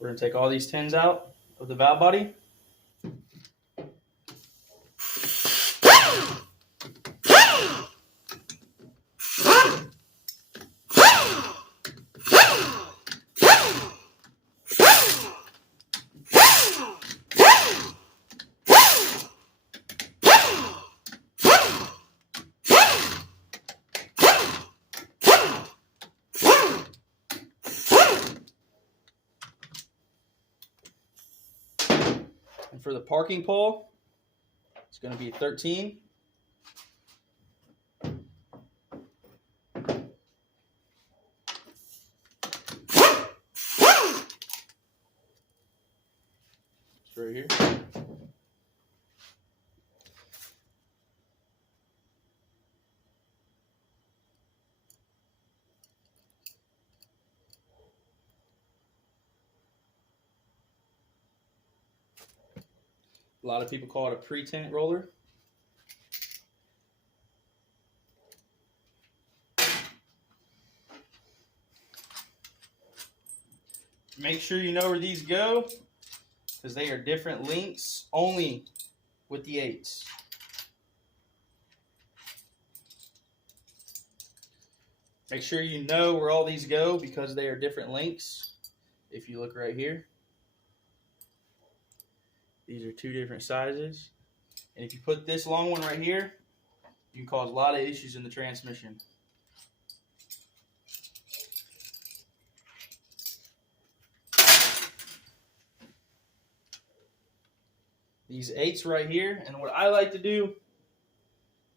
We're going to take all these tins out of the valve body. And for the parking pole, it's going to be 13. It's right here. A lot of people call it a pre-tent roller. Make sure you know where these go, because they are different links only with the 8s. Make sure you know where all these go, because they are different links. If you look right here, these are 2 different sizes. And if you put this long one right here, you can cause a lot of issues in the transmission. These 8s right here, and what I like to do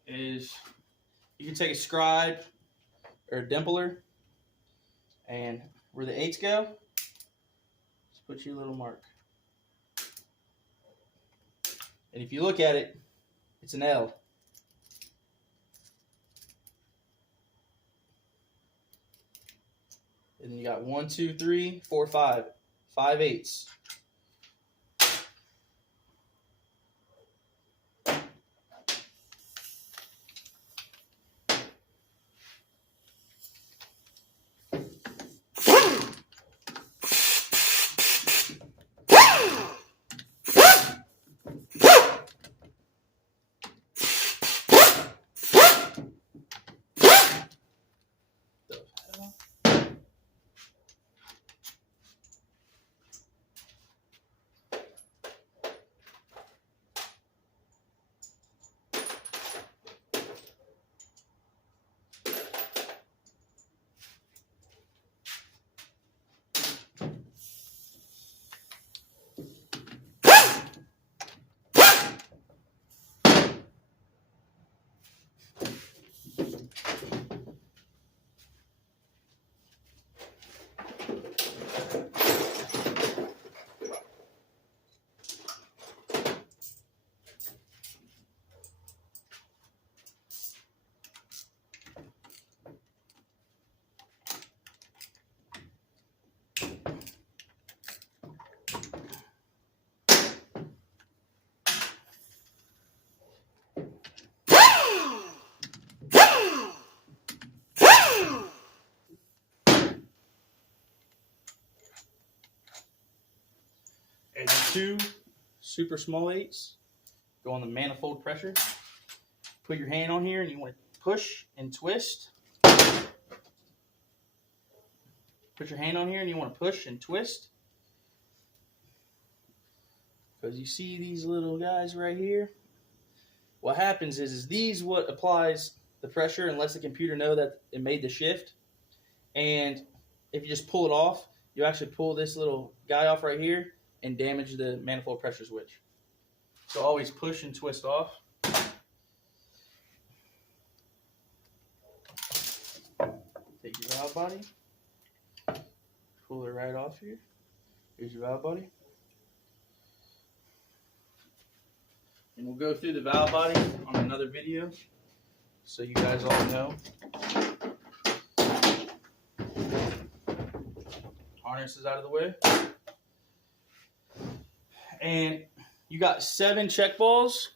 is you can take a scribe or a dimpler, and where the 8s go, just put your little mark. And if you look at it, it's an L. And then you got 1, 2, 3, 4, 5. 5 8s. And the 2 super small 8s go on the manifold pressure. Put your hand on here and you want to push and twist. Put your hand on here and you want to push and twist. Because you see these little guys right here? What happens is these what applies the pressure and lets the computer know that it made the shift. And if you just pull it off, you actually pull this little guy off right here and damage the manifold pressure switch. So always push and twist off. Take your valve body, pull it right off here. Here's your valve body. And we'll go through the valve body on another video so you guys all know. Harness is out of the way. And you got 7 check balls.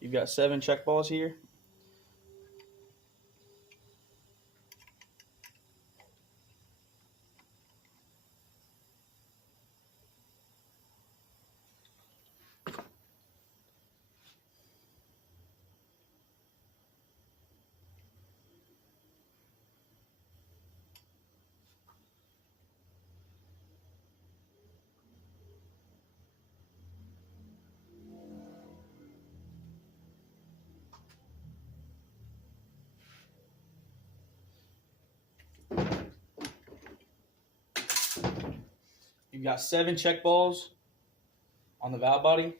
You've got 7 check balls here. You've got 7 check balls on the valve body,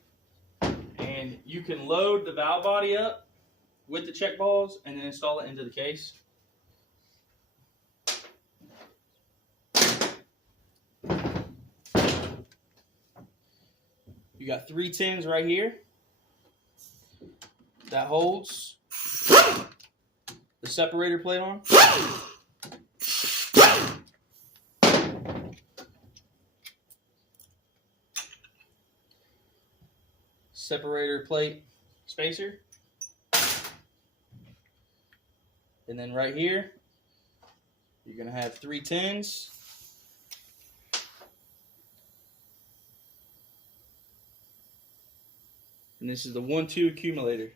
and you can load the valve body up with the check balls and then install it into the case. You got 3 tins right here that holds the separator plate on. Separator plate spacer. And then right here, you're going to have 3 tins. And this is the 1-2 accumulator.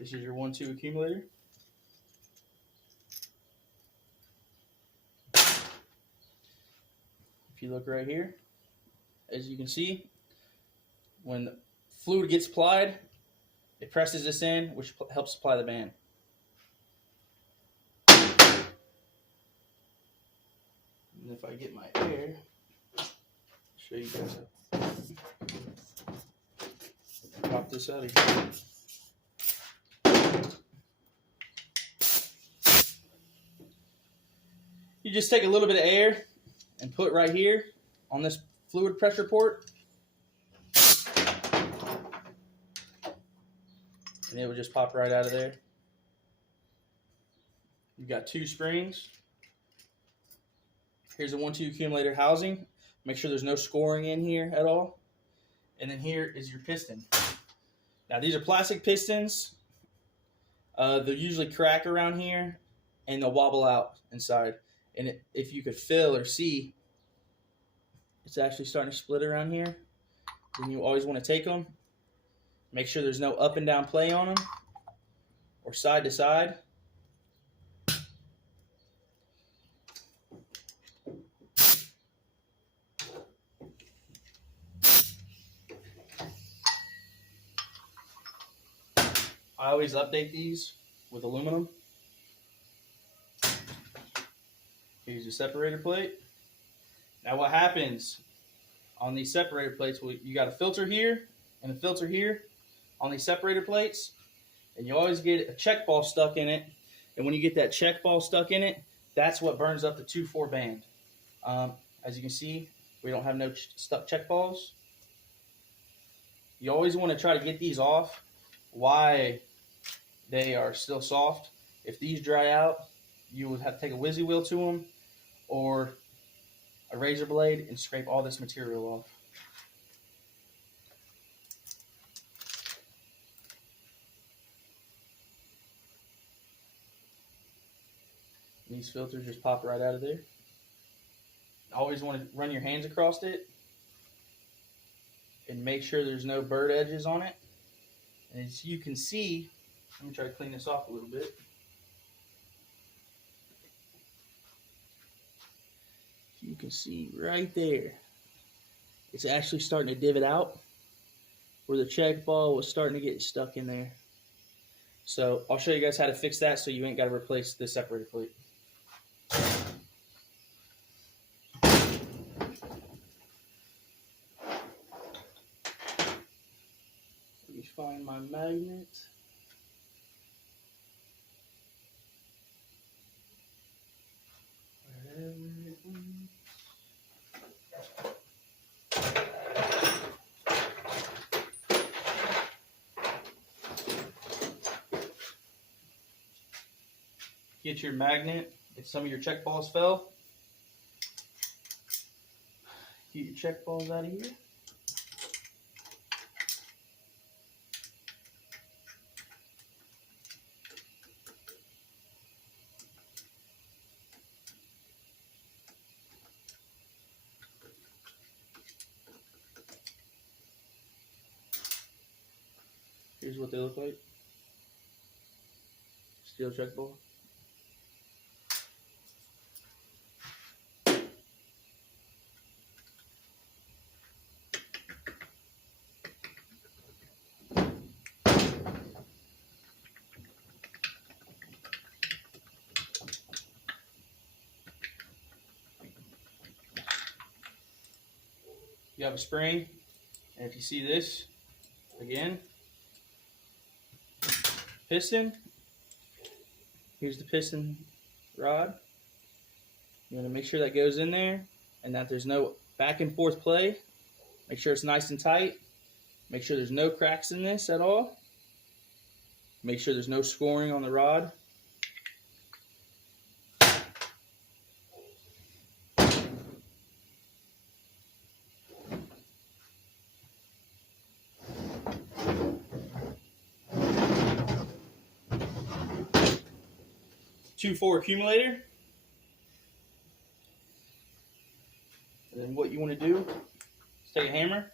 This is your 1-2 accumulator. If you look right here, as you can see, when the fluid gets applied, it presses this in, which helps supply the band. And if I get my air, I'll show you guys how. Pop this out of here. You just take a little bit of air and put right here on this fluid pressure port, and it will just pop right out of there. You've got 2 springs. Here's a 1-2 accumulator housing. Make sure there's no scoring in here at all. And then here is your piston. Now these are plastic pistons. They'll usually crack around here and they'll wobble out inside. And if you could feel or see, it's actually starting to split around here. Then you always want to take them. Make sure there's no up and down play on them or side to side. I always update these with aluminum. Here's your separator plate. Now what happens on these separator plates, well, you got a filter here and a filter here on these separator plates, and you always get a check ball stuck in it. And when you get that check ball stuck in it, that's what burns up the 2-4 band. As you can see, we don't have no stuck check balls. You always want to try to get these off while they are still soft. If these dry out, you would have to take a whizzy wheel to them or a razor blade and scrape all this material off. These filters just pop right out of there. Always want to run your hands across it and make sure there's no burr edges on it. And as you can see, let me try to clean this off a little bit. You can see right there, it's actually starting to divot out where the check ball was starting to get stuck in there. So I'll show you guys how to fix that so you ain't got to replace the separator plate. Let me find my magnet. Wherever it went. Get your magnet. If some of your check balls fell, get your check balls out of here. Here's what they look like. Steel check ball. you have a spring, and if you see this, again, piston, here's the piston rod. You want to make sure that goes in there and that there's no back and forth play. Make sure it's nice and tight. Make sure there's no cracks in this at all. Make sure there's no scoring on the rod. .24 accumulator. And then what you want to do is take a hammer,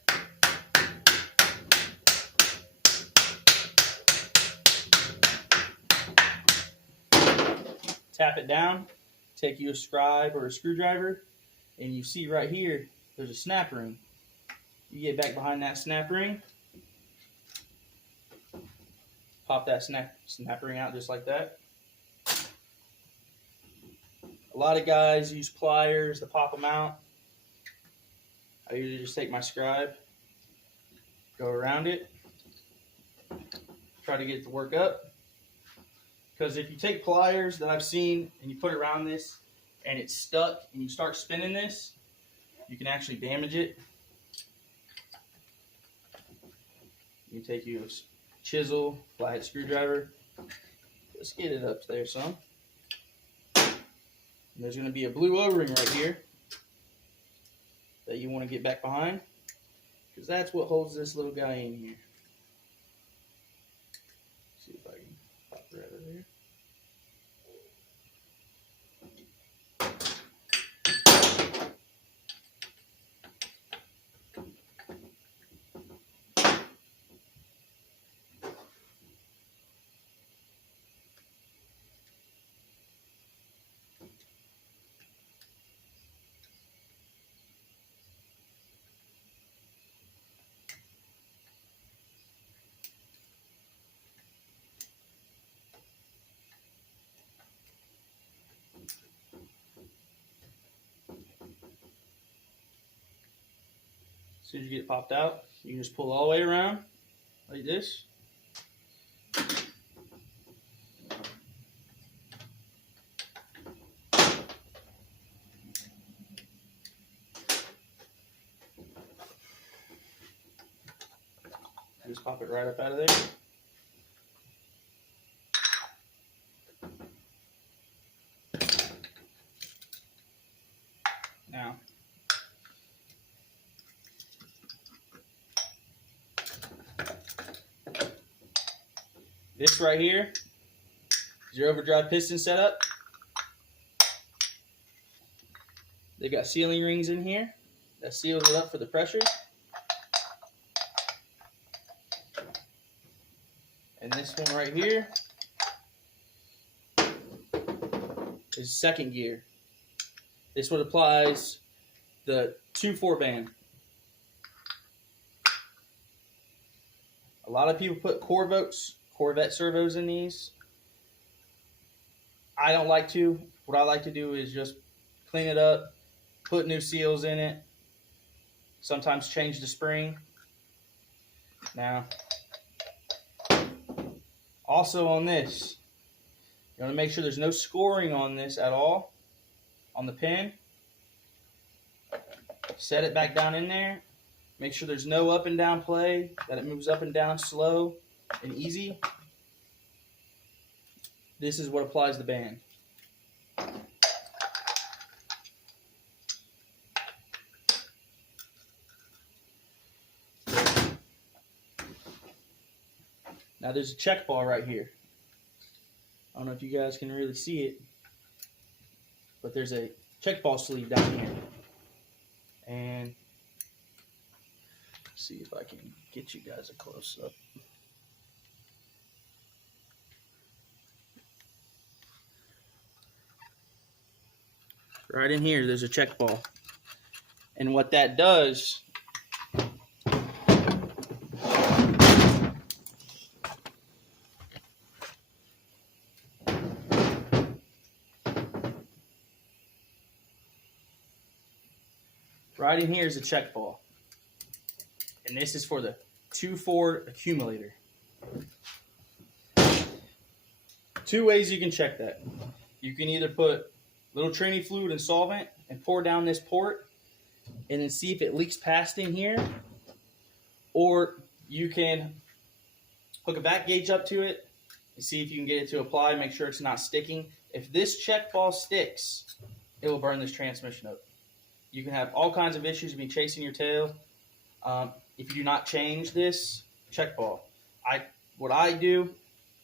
tap it down, take you a scribe or a screwdriver, and you see right here there's a snap ring. You get back behind that snap ring, pop that snap ring out just like that. A lot of guys use pliers to pop them out. I usually just take my scribe, go around it, try to get it to work up. Because if you take pliers that I've seen and you put it around this and it's stuck and you start spinning this, you can actually damage it. You can take you a chisel, flathead screwdriver. Let's get it up there some. And there's going to be a blue O-ring right here that you want to get back behind, because that's what holds this little guy in here. See if I can pop it right over there. As soon as you get it popped out, you can just pull all the way around like this. Just pop it right up out of there. Now, this right here is your overdrive piston setup. They've got sealing rings in here that seals it up for the pressure. And this one right here is second gear. This one applies the 2/4 band. A lot of people put Corvette servos in these. I don't like to. What I like to do is just clean it up, put new seals in it, sometimes change the spring. Now, also on this, you want to make sure there's no scoring on this at all, on the pin. Set it back down in there. Make sure there's no up and down play, that it moves up and down slow and easy. This is what applies the band. Now there's a check ball right here. I don't know if you guys can really see it, but there's a check ball sleeve down here. And let's see if I can get you guys a close up. Right in here, there's a check ball. And what that does, right in here is a check ball. And this is for the 2.4 accumulator. Two ways you can check that. You can either put little tranny fluid and solvent and pour down this port and then see if it leaks past in here, or you can hook a vac gauge up to it and see if you can get it to apply, make sure it's not sticking. If this check ball sticks, it will burn this transmission up. You can have all kinds of issues be chasing your tail if you do not change this check ball. What I do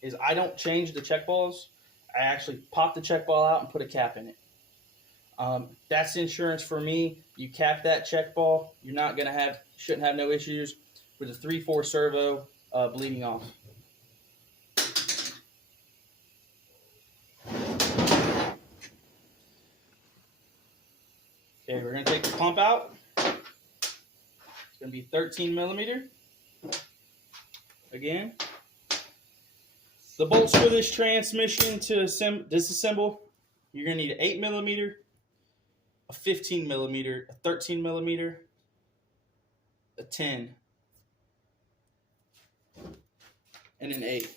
is I don't change the check balls. I actually pop the check ball out and put a cap in it. That's insurance for me. You cap that check ball, you're not going to shouldn't have no issues with a 3/4 servo bleeding off. Okay, we're going to take the pump out. It's going to be 13 millimeter. Again, the bolts for this transmission to disassemble, you're going to need an 8 millimeter, a 15 millimeter, a 13 millimeter, a 10, and an 8.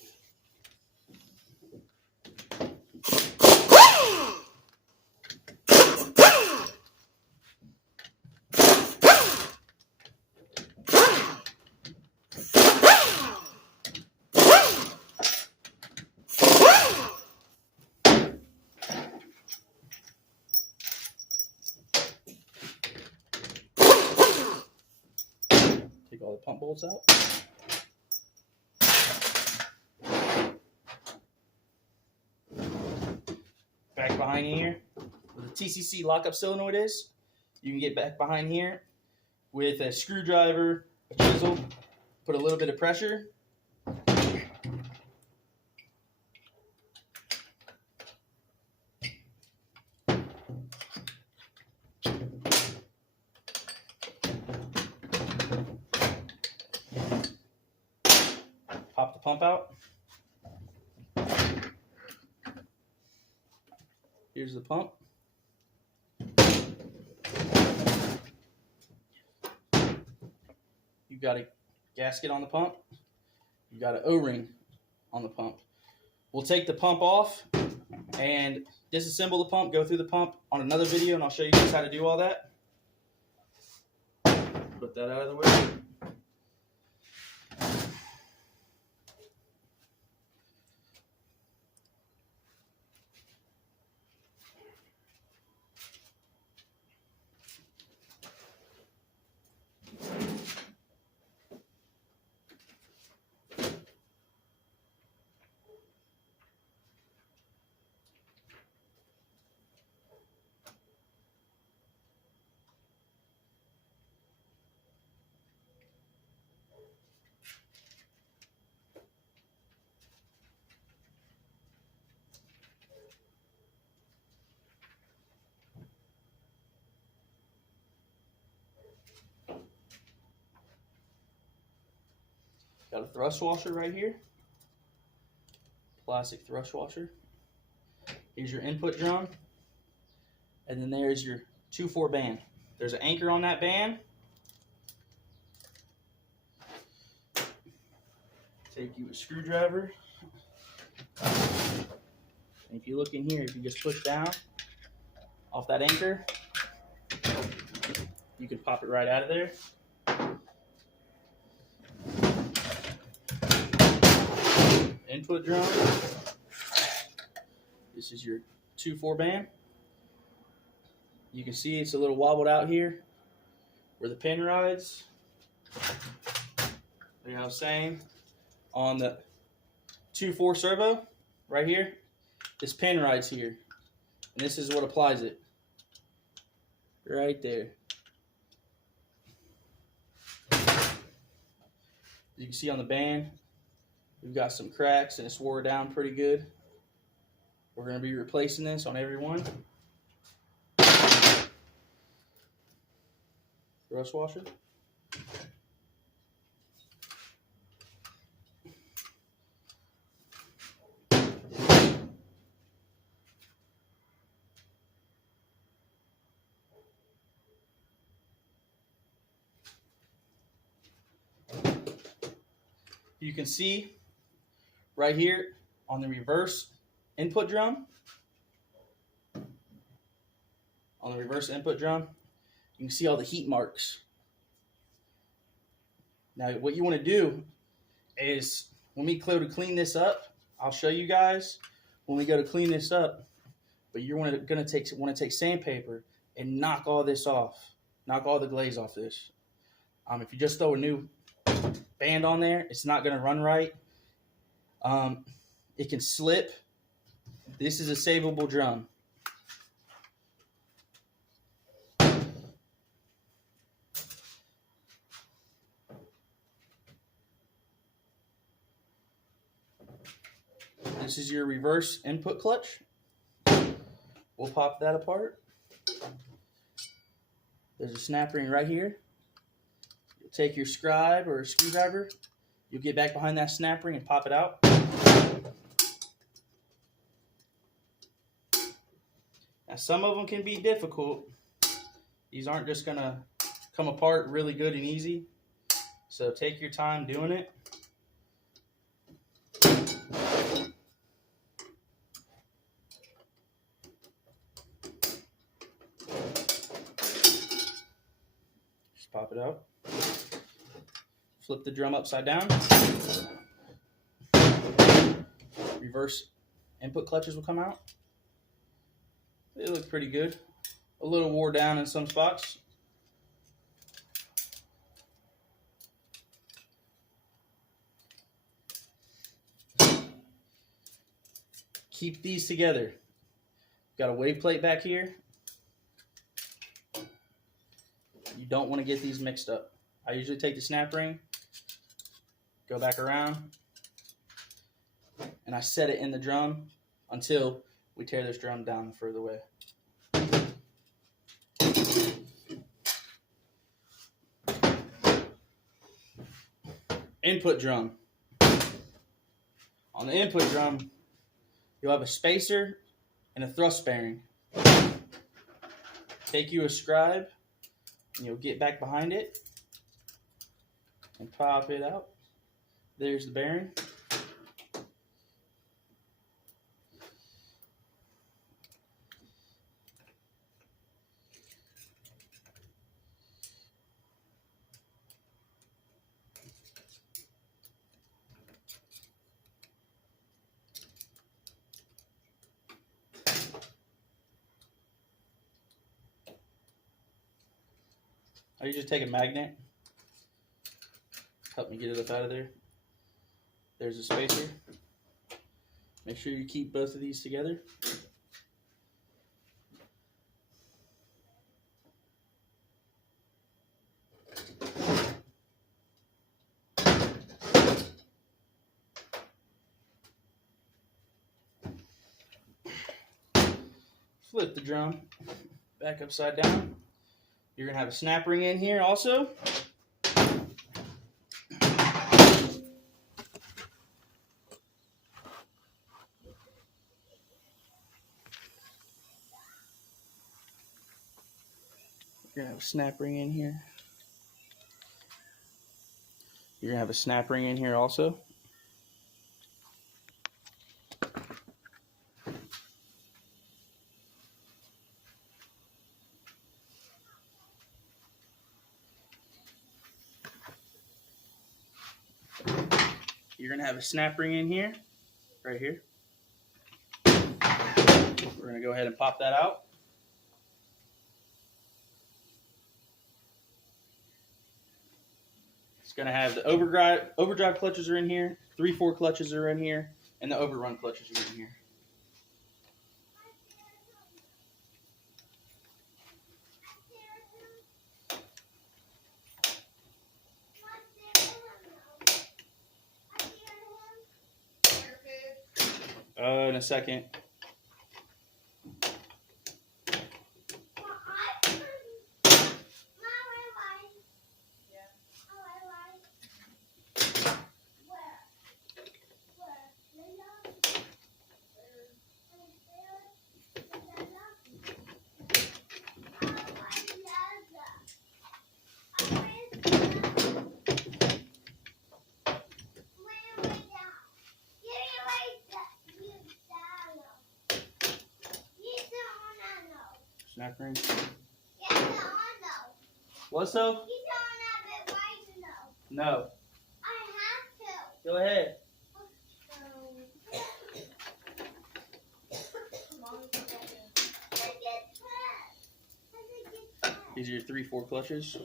Take all the pump bolts out. Back behind here, where the TCC lockup solenoid is, you can get back behind here with a screwdriver, a chisel, put a little bit of pressure. Pop the pump out. Here's the pump. You've got a gasket on the pump. You've got an O-ring on the pump. We'll take the pump off and disassemble the pump, go through the pump on another video, and I'll show you guys how to do all that. Put that out of the way. Got a thrust washer right here. Plastic thrust washer. Here's your input drum. And then there's your 2/4 band. There's an anchor on that band. Take you a screwdriver. And if you look in here, if you just push down off that anchor, you can pop it right out of there. Input drum. This is your 2/4 band. You can see it's a little wobbled out here where the pin rides. You know what I'm saying? On the 2/4 servo, right here, this pin rides here. And this is what applies it. Right there. You can see on the band, we've got some cracks and it's wore down pretty good. We're going to be replacing this on every one. Thrust washer. You can see right here on the reverse input drum, you can see all the heat marks. Now what you want to do is when we go to clean this up, I'll show you guys when we go to clean this up, but you're want to take sandpaper and knock all this off, knock all the glaze off this. If you just throw a new band on there, it's not going to run right. It can slip. This is a savable drum. This is your reverse input clutch. We'll pop that apart. There's a snap ring right here. You'll take your scribe or a screwdriver. You'll get back behind that snap ring and pop it out. Now some of them can be difficult. These aren't just going to come apart really good and easy. So take your time doing it. Pop it out. Flip the drum upside down. Reverse input clutches will come out. They look pretty good. A little wore down in some spots. Keep these together. Got a wave plate back here. You don't want to get these mixed up. I usually take the snap ring, go back around, and I set it in the drum until we tear this drum down the further way. Input drum. On the input drum, you'll have a spacer and a thrust bearing. Take you a scribe, and you'll get back behind it and pop it out. There's the bearing. I usually take a magnet, help me get it up out of there. There's a spacer. Make sure you keep both of these together. Flip the drum back upside down. You're going to have a snap ring in here also. You're going to have a snap ring in here. You're going to have a snap ring in here also. You're going to have a snap ring in here, right here. We're going to go ahead and pop that out. It's going to have the overdrive clutches are in here, 3/4 clutches are in here, and the overrun clutches are in here. In a second. snap ring. Yeah, on though. What so? He's on that bit right though. No. I have to. Go ahead. These are your 3/4 clutches.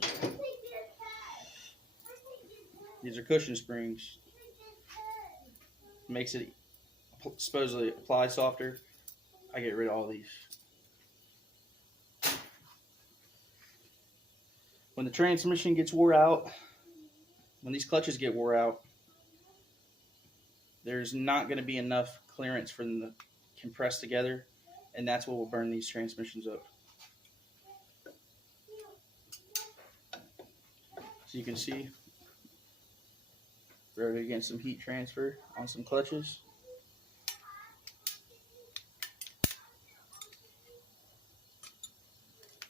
These are cushion springs. Makes it supposedly apply softer. I get rid of all these. When the transmission gets wore out, when these clutches get wore out, there's not going to be enough clearance for them to compress together, and that's what will burn these transmissions up. So you can see we're already getting some heat transfer on some clutches.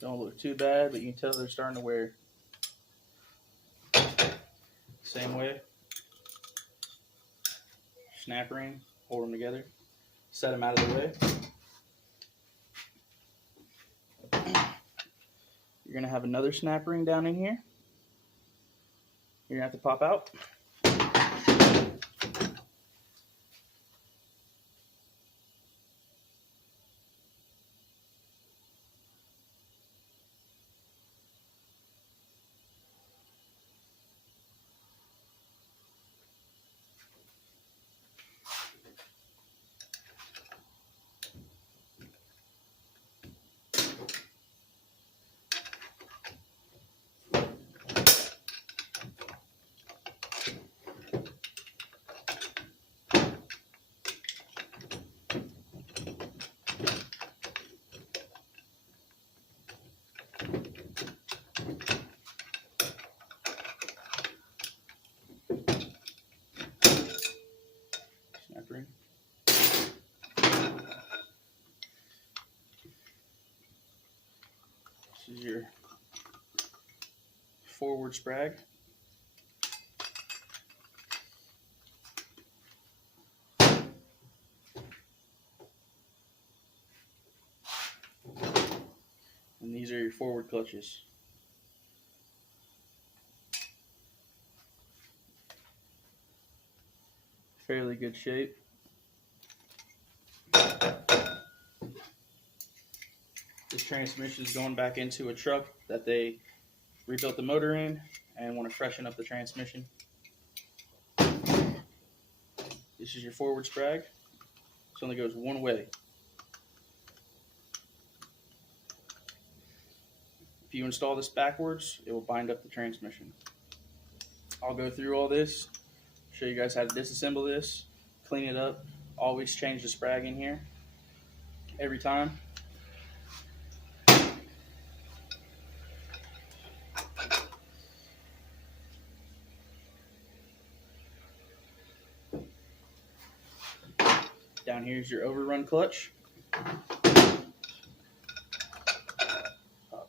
Don't look too bad, but you can tell they're starting to wear. Same way. Snap ring, hold them together, set them out of the way. You're going to have another snap ring down in here. You're going to have to pop out. Snap ring. This is your forward sprag. And these are your forward clutches. Fairly good shape. This transmission is going back into a truck that they rebuilt the motor in and want to freshen up the transmission. This is your forward sprag. This only goes one way. If you install this backwards, it will bind up the transmission. I'll go through all this, show you guys how to disassemble this, clean it up. Always change the sprag in here every time. Down here is your overrun clutch. Pop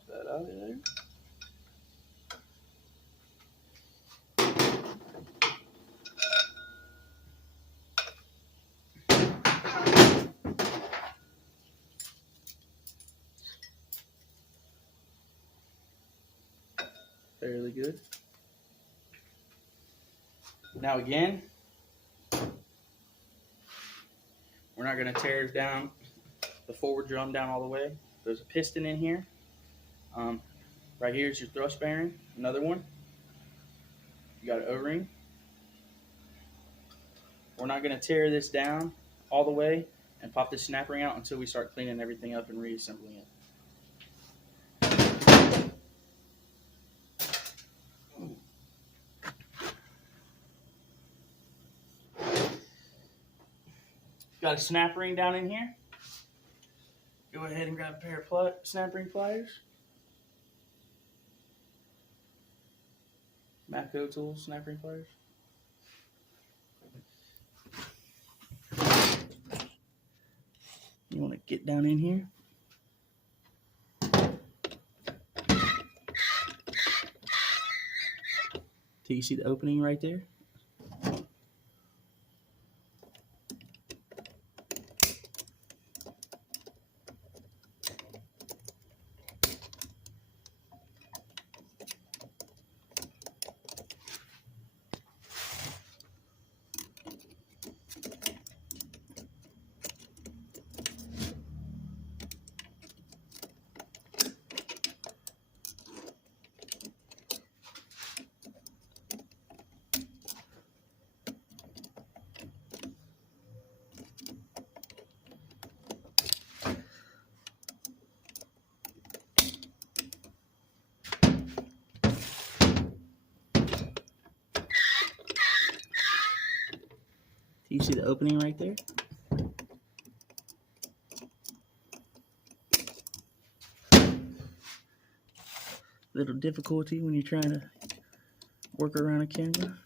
that out of there. Fairly good. Now again, we're not going to tear down the forward drum down all the way. There's a piston in here. Right here is your thrust bearing, another one. You got an O-ring. We're not going to tear this down all the way and pop this snap ring out until we start cleaning everything up and reassembling it. Got a snap ring down in here. Go ahead and grab a pair of snap ring pliers. Matco Tools snap ring pliers. You want to get down in here. Till you see the opening right there. You see the opening right there? Little difficulty when you're trying to work around a camera.